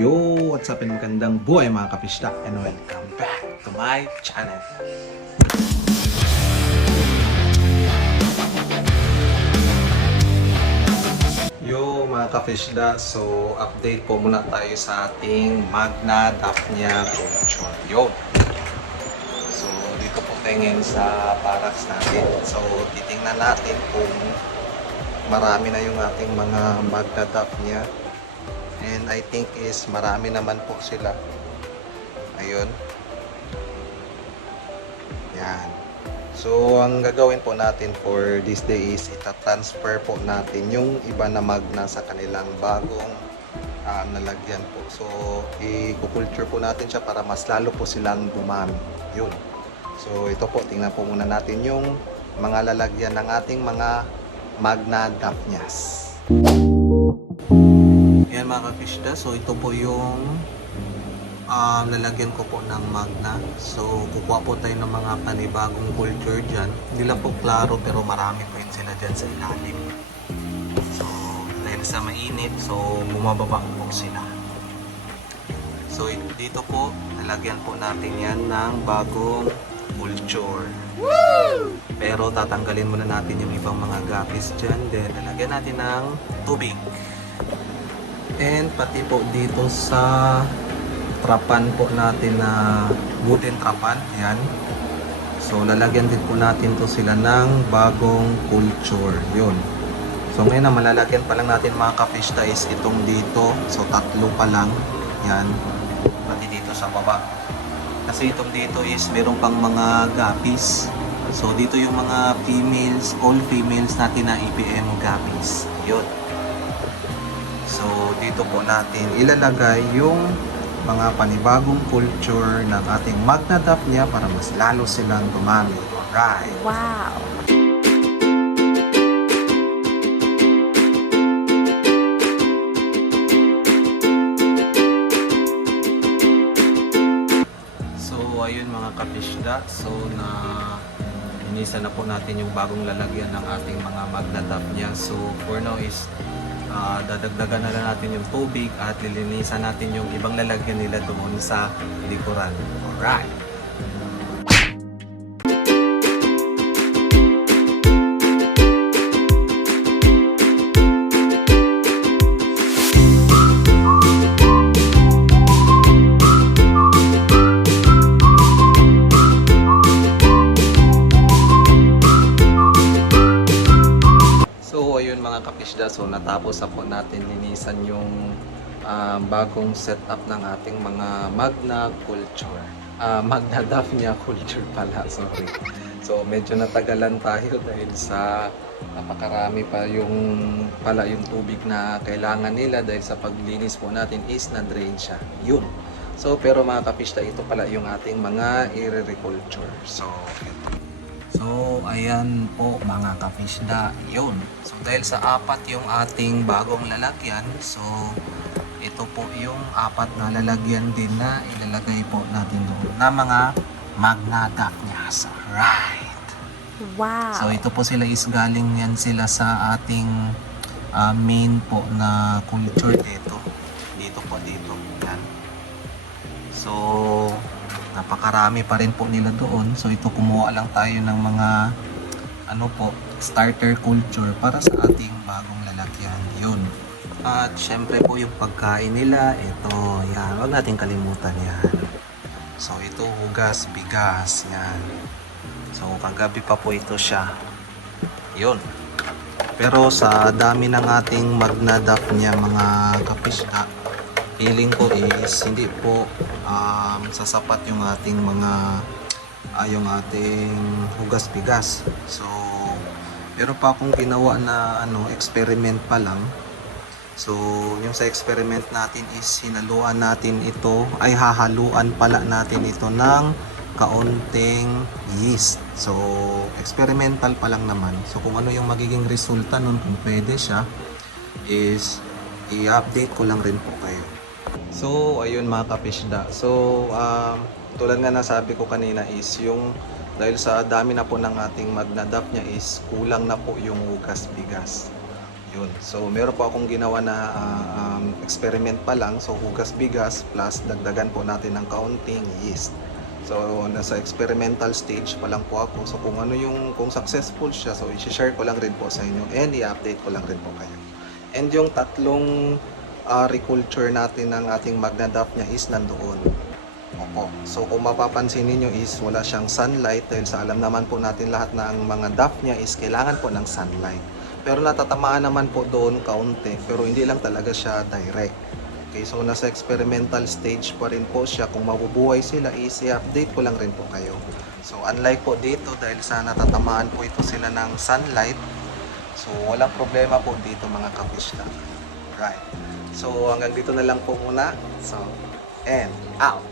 Yo, what's up and magandang buhay mga kapista and welcome back to my channel. Yo mga kapista, so update po muna tayo sa ating Magna Daphnia Culture. Yo! So dito po tayo ngayon sa Parax natin. So titingnan natin kung marami na yung ating mga Magna Daphnia. And I think is marami naman po sila. Ayun. Yan. So, ang gagawin po natin for this day is ita-transfer po natin yung iba na magna sa kanilang bagong um, nalagyan po. So, i-culture po natin siya para mas lalo po silang dumami. Yun. So, ito po, tingnan po muna natin yung mga lalagyan ng ating mga magna daphnias. Yan mga kapishda, so ito po yung um, lalagyan ko po ng magna. So kukuha po tayo ng mga panibagong culture dyan. Hindi lang po klaro pero marami po yun sila dyan sa ilalim. So dahil sa mainit, so bumababa po sila. So it- dito po, lalagyan po natin yan ng bagong culture. Pero tatanggalin muna natin yung ibang mga gapis dyan. Then lalagyan natin ng tubig. And pati po dito sa trapan po natin na wooden trapan. Yan. So lalagyan din po natin to sila ng bagong culture. Yun. So ngayon na malalagyan pa lang natin mga kapista is itong dito. So tatlo pa lang. Yan. Pati dito sa baba. Kasi itong dito is meron pang mga gapis. So dito yung mga females, all females natin na IPM gapis. Yun. So, dito po natin ilalagay yung mga panibagong culture ng ating Magna Daphnia para mas lalo silang dumami. Alright. Wow! So, ayun mga kapishda. So, na inisa na po natin yung bagong lalagyan ng ating mga Magna Daphnia. So, for now is ah, dadagdagan na lang natin yung tubig at lilinisan natin yung ibang lalagyan nila doon sa likuran. Alright. So natapos na po natin linisan yung ah, bagong setup ng ating mga Magna Culture. Ah, Magna Daphnia Culture pala, sorry. So medyo natagalan tayo dahil sa napakarami pa yung pala yung tubig na kailangan nila dahil sa paglinis po natin is na-drain siya. Yun. So pero mga kapista, ito pala yung ating mga ire-reculture. So ito. So, ayan po mga kapisda, yun. So, dahil sa apat yung ating bagong lalagyan, so, ito po yung apat na lalagyan din na ilalagay po natin doon na mga Magna Daphnias. Right. Wow! So, ito po sila is galing yan sila sa ating ah, main po na culture dito. Dito po, dito. Yan. So, napakarami pa rin po nila doon. So, ito kumuha lang tayo ng mga ano po, starter culture para sa ating bagong lalagyan. Yun. At syempre po yung pagkain nila, ito, yan. Huwag natin kalimutan yan. So, ito hugas, bigas, yan. So, kagabi pa po ito siya. Yun. Pero sa dami ng ating magnadap niya mga kapisda, feeling ko is hindi po um, sasapat yung ating mga ah, yung ating hugas bigas. So, pero pa akong ginawa na ano, experiment pa lang. So, yung sa experiment natin is hinaluan natin ito, ay hahaluan pala natin ito ng kaunting yeast. So, experimental pa lang naman. So, kung ano yung magiging resulta nun, kung pwede siya, is i-update ko lang rin po kayo. So, ayun mga kapisda. So, um, tulad nga nasabi ko kanina is yung dahil sa dami na po ng ating magnadap niya is kulang na po yung hugas bigas. Yun. So, meron po akong ginawa na ah, um, experiment pa lang. So, hugas bigas plus dagdagan po natin ng kaunting yeast. So, nasa experimental stage pa lang po ako. So, kung ano yung, kung successful siya, so, i-share ko lang rin po sa inyo and i-update ko lang rin po kayo. And yung tatlong reculture natin ng ating magnadap niya is nandoon. Opo. So, kung mapapansin ninyo is wala siyang sunlight dahil sa alam naman po natin lahat na ang mga duff niya is kailangan po ng sunlight. Pero natatamaan naman po doon kaunti, pero hindi lang talaga siya direct. Okay, so nasa experimental stage pa rin po siya. Kung mabubuhay sila, easy update ko lang rin po kayo. So unlike po dito, dahil sa natatamaan po ito sila ng sunlight, so walang problema po dito mga kapista. Right. So hanggang dito na lang po muna. So, and out!